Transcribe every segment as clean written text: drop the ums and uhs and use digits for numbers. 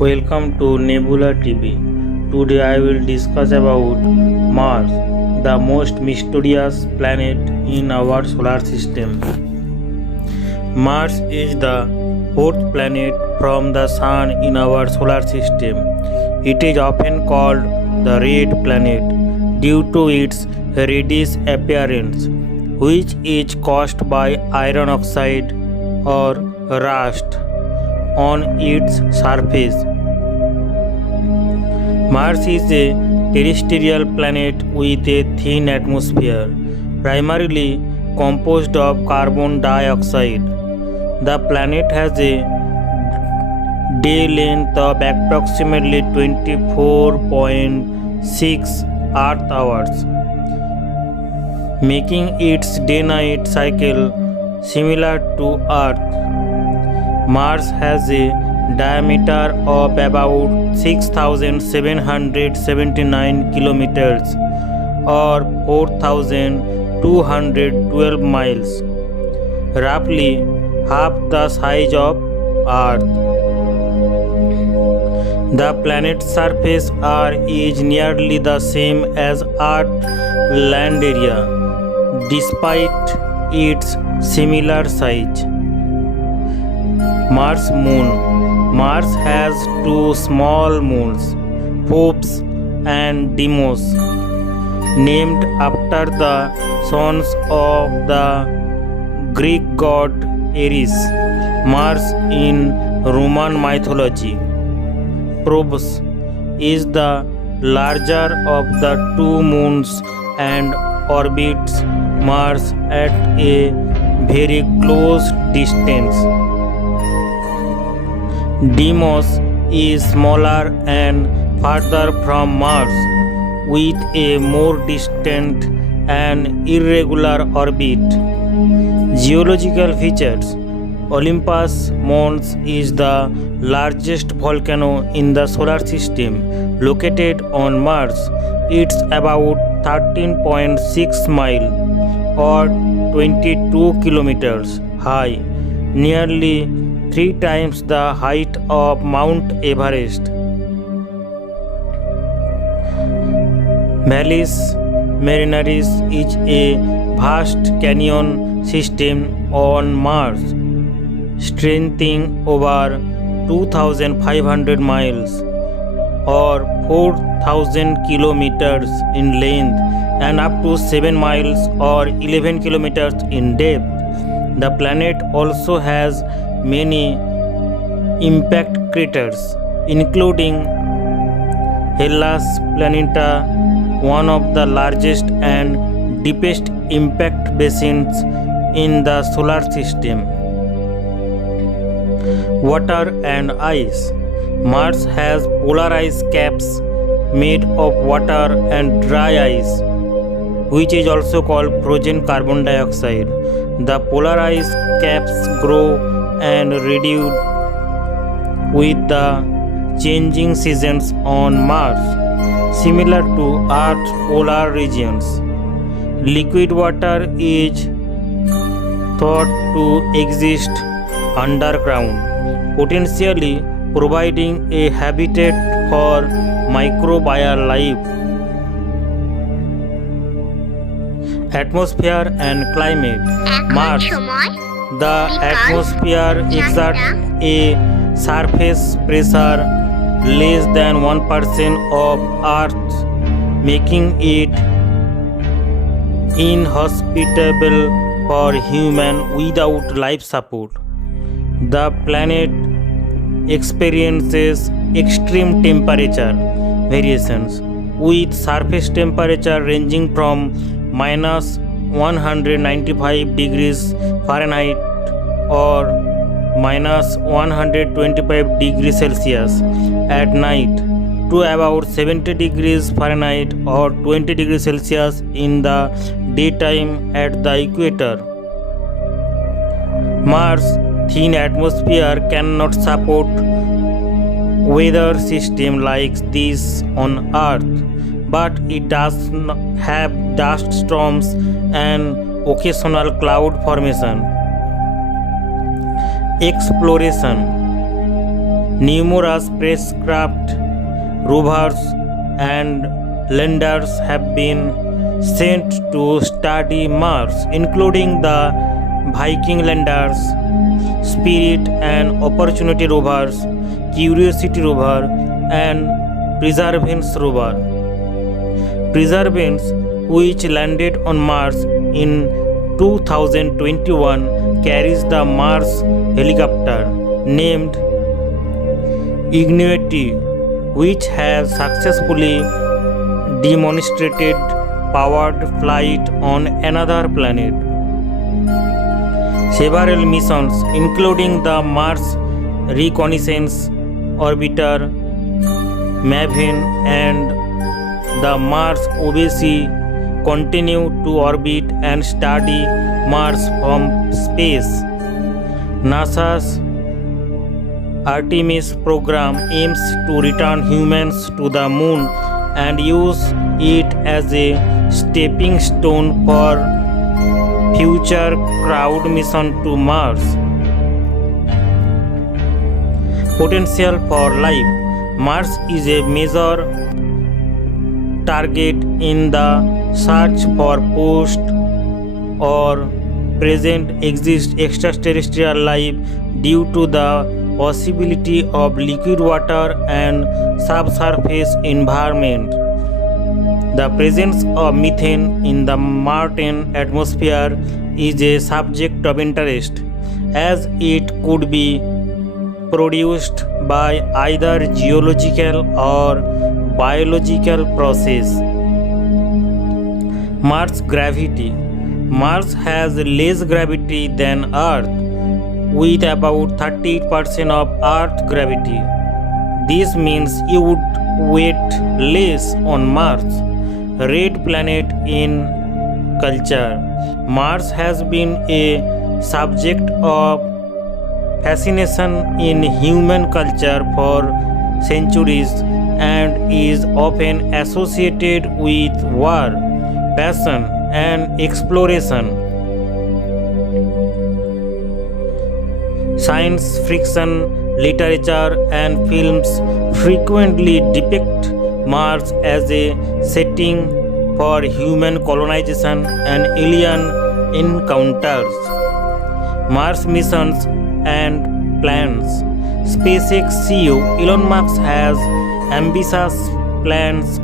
Welcome to Nebula TV. Today I will discuss about Mars, the most mysterious planet in our solar system. Mars is the fourth planet from the Sun in our solar system. It is often called the red planet due to its reddish appearance, which is caused by iron oxide or rust on its surface. Mars is a terrestrial planet with a thin atmosphere, primarily composed of carbon dioxide. The planet has a day length of approximately 24.6 Earth hours, making its day-night cycle similar to Earth. Mars has a diameter of about 6,779 kilometers or 4,212 miles, roughly half the size of Earth. The planet's surface is nearly the same as Earth's land area, despite its similar size. Mars Moon. Mars has two small moons, Phobos and Deimos, named after the sons of the Greek god Ares, Mars in Roman mythology. Phobos is the larger of the two moons and orbits Mars at a very close distance. Deimos is smaller and farther from Mars, with a more distant and irregular orbit. Geological features. Olympus Mons is the largest volcano in the solar system, located on Mars. It's about 13.6 miles or 22 kilometers high, nearly 3 times the height of Mount Everest. Valles Marineris is a vast canyon system on Mars, stretching over 2,500 miles or 4,000 kilometers in length and up to 7 miles or 11 kilometers in depth. The planet also has many impact craters, including Hellas Planeta, one of the largest and deepest impact basins in the solar system. Water and ice. Mars has polar ice caps made of water and dry ice, which is also called frozen carbon dioxide. The polar ice caps grow and reduce with the changing seasons on Mars, similar to Earth's polar regions. Liquid water is thought to exist underground, potentially providing a habitat for microbial life. Atmosphere and climate. Mars. The atmosphere exerts a surface pressure less than 1% of Earth's, making it inhospitable for humans without life support. The planet experiences extreme temperature variations, with surface temperature ranging from minus 195 degrees Fahrenheit or minus 125 degrees Celsius at night to about 70 degrees Fahrenheit or 20 degrees Celsius in the daytime at the equator. Mars' thin atmosphere cannot support weather system like this on Earth, but it does have dust storms and occasional cloud formation. Exploration. Numerous spacecraft, rovers, and landers have been sent to study Mars, including the Viking landers, Spirit and Opportunity rovers, Curiosity rover, and Perseverance rover. Perseverance, which landed on Mars in 2021, carries the Mars helicopter named Ingenuity, which has successfully demonstrated powered flight on another planet. Several missions, including the Mars Reconnaissance Orbiter, MAVEN, and the Mars Odyssey, continue to orbit and study Mars from space. NASA's Artemis program aims to return humans to the moon and use it as a stepping stone for future crewed mission to Mars. Potential for life. Mars is a major target in the search for post or present extraterrestrial life due to the possibility of liquid water and subsurface environment. The presence of methane in the Martian atmosphere is a subject of interest, as it could be produced by either geological or biological process. Mars gravity. Mars has less gravity than Earth, with about 30% of Earth gravity. This means you would weight less on Mars. Red planet in culture. Mars has been a subject of fascination in human culture for centuries and is often associated with war, passion, and exploration. Science fiction, literature, and films frequently depict Mars as a setting for human colonization and alien encounters. Mars missions and plans. SpaceX CEO Elon Musk has ambitious plans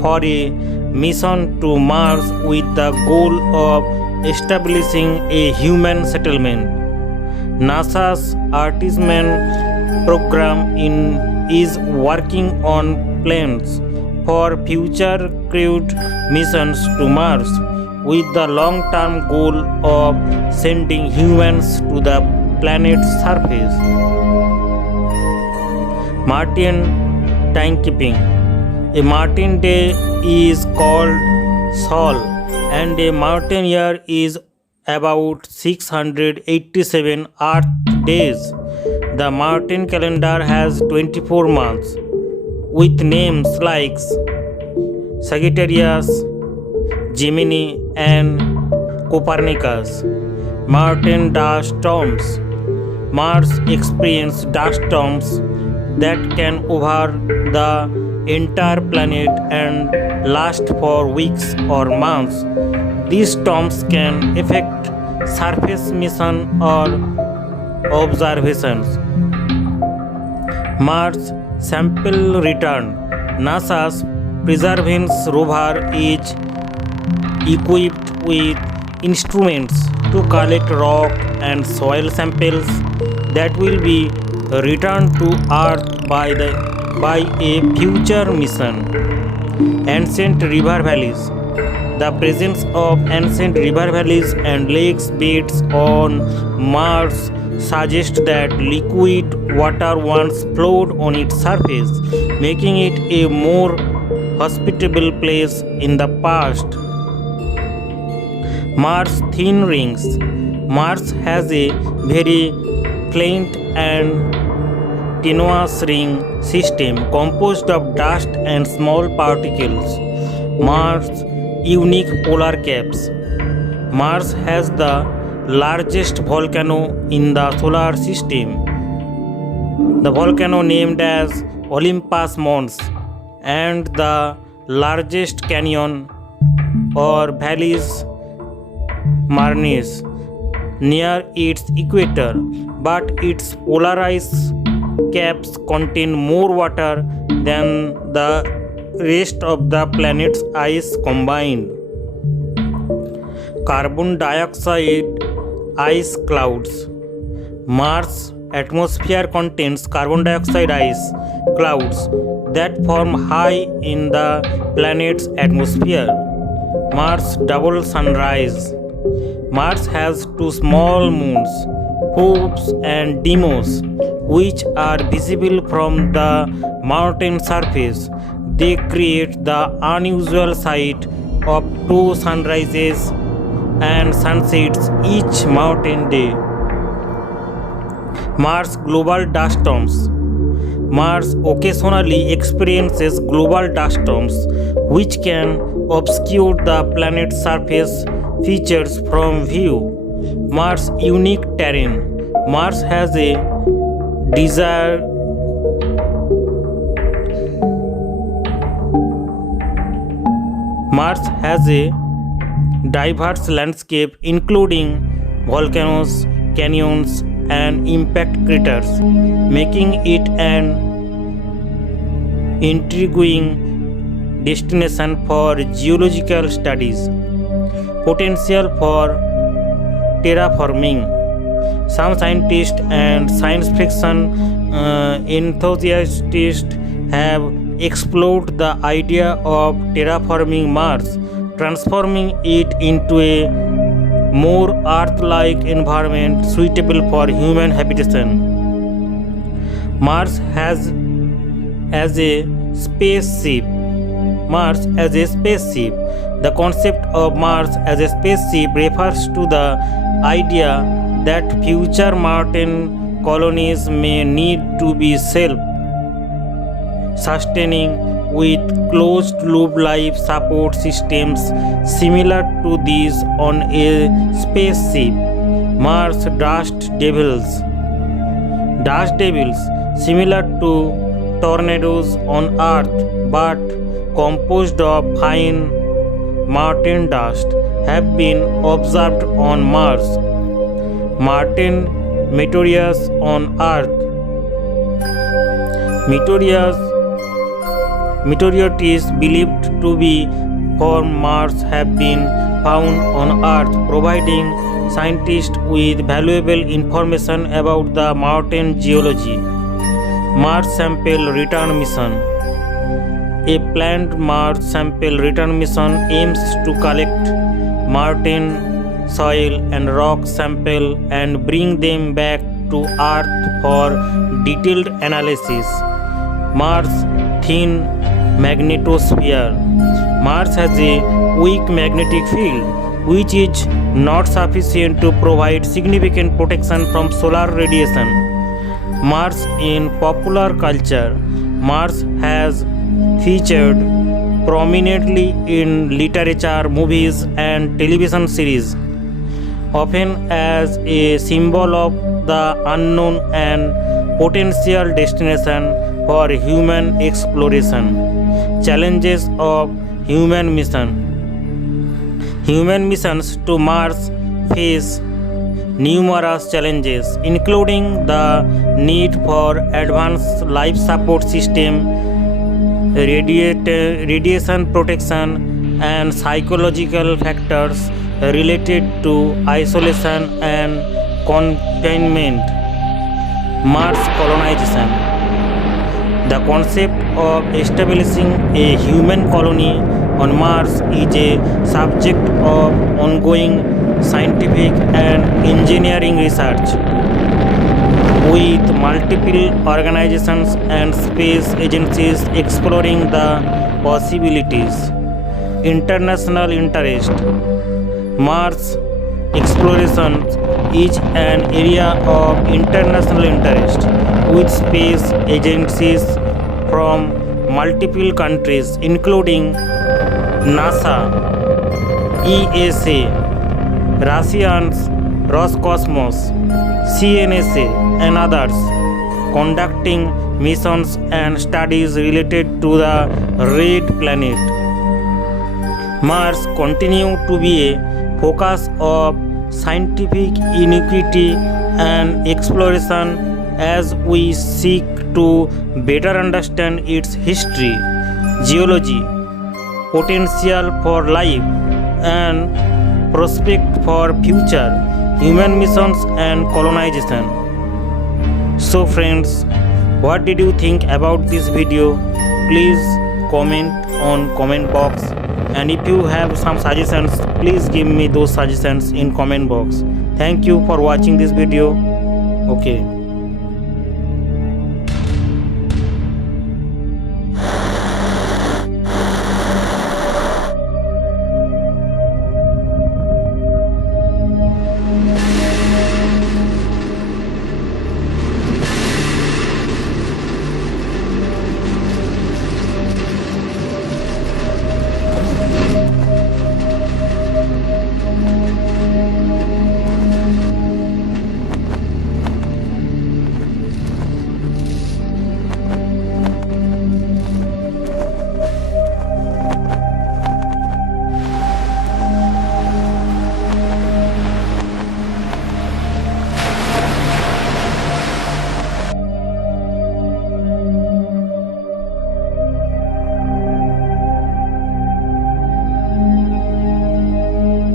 for a mission to Mars with the goal of establishing a human settlement. NASA's Artemis program is working on plans for future crewed missions to Mars with the long-term goal of sending humans to the planet's surface. Martian timekeeping. A Martian day is called Sol, and a Martian year is about 687 Earth days. The Martian calendar has 24 months, with names like Sagittarius, Gemini, and Copernicus. Martian dust storms. Mars experiences dust storms that can over the entire planet and last for weeks or months. These storms can affect surface mission or observations. Mars sample return. NASA's Perseverance rover is equipped with instruments to collect rock and soil samples that will be returned to Earth by a future mission. Ancient river valleys. The presence of ancient river valleys and lakes beds on Mars suggests that liquid water once flowed on its surface, making it a more hospitable place in the past. Mars thin rings. Mars has a very faint and tenuous ring system composed of dust and small particles. Mars unique polar caps. Mars has the largest volcano in the solar system, The volcano named as Olympus Mons and the largest canyon or valleys Marnes near its equator, but its polarized caps contain more water than the rest of the planet's ice combined. Carbon dioxide ice clouds. Mars' atmosphere contains carbon dioxide ice clouds that form high in the planet's atmosphere. Mars' double sunrise. Mars has two small moons, Phobos and Deimos, which are visible from the mountain surface. They create the unusual sight of two sunrises and sunsets each mountain day. Mars global dust storms. Mars occasionally experiences global dust storms, which can obscure the planet's surface features from view. Mars' unique terrain. Mars has a desert Mars has a diverse landscape including volcanoes, canyons, and impact craters, making it an intriguing destination for geological studies. Potential for terraforming. Some scientists and science fiction enthusiasts have explored the idea of terraforming Mars, transforming it into a more Earth-like environment suitable for human habitation. Mars as a spaceship. Mars as a spaceship. The concept of Mars as a spaceship refers to the idea that future Martian colonies may need to be self-sustaining with closed-loop life support systems similar to these on a spaceship. Mars dust devils. Dust devils, similar to tornadoes on Earth but composed of fine Martian dust, have been observed on Mars. Martian meteors on Earth. Meteorites believed to be from Mars have been found on Earth, providing scientists with valuable information about the Martian geology. Mars Sample Return Mission. A planned Mars Sample Return Mission aims to collect Martian soil and rock sample and bring them back to Earth for detailed analysis. Mars Thin Magnetosphere. Mars has a weak magnetic field, which is not sufficient to provide significant protection from solar radiation. Mars in popular culture. Mars has featured prominently in literature, movies, and television series, often as a symbol of the unknown and potential destination for human exploration. Challenges of human mission. Human missions to Mars face numerous challenges, including the need for advanced life support system, radiation protection, and psychological factors related to isolation and confinement. Mars colonization. The concept of establishing a human colony on Mars is a subject of ongoing scientific and engineering research, with multiple organizations and space agencies exploring the possibilities. International interest. Mars exploration is an area of international interest, with space agencies from multiple countries including NASA, ESA, Russians, Roscosmos, CNSA, and others conducting missions and studies related to the red planet. Mars continues to be a focus of scientific inquiry and exploration as we seek to better understand its history, geology, potential for life, and prospect for future human missions and colonization. So friends, what did you think about this video? Please comment on comment box, and if you have some suggestions, please give me those suggestions in comment box. Thank you for watching this video. Okay.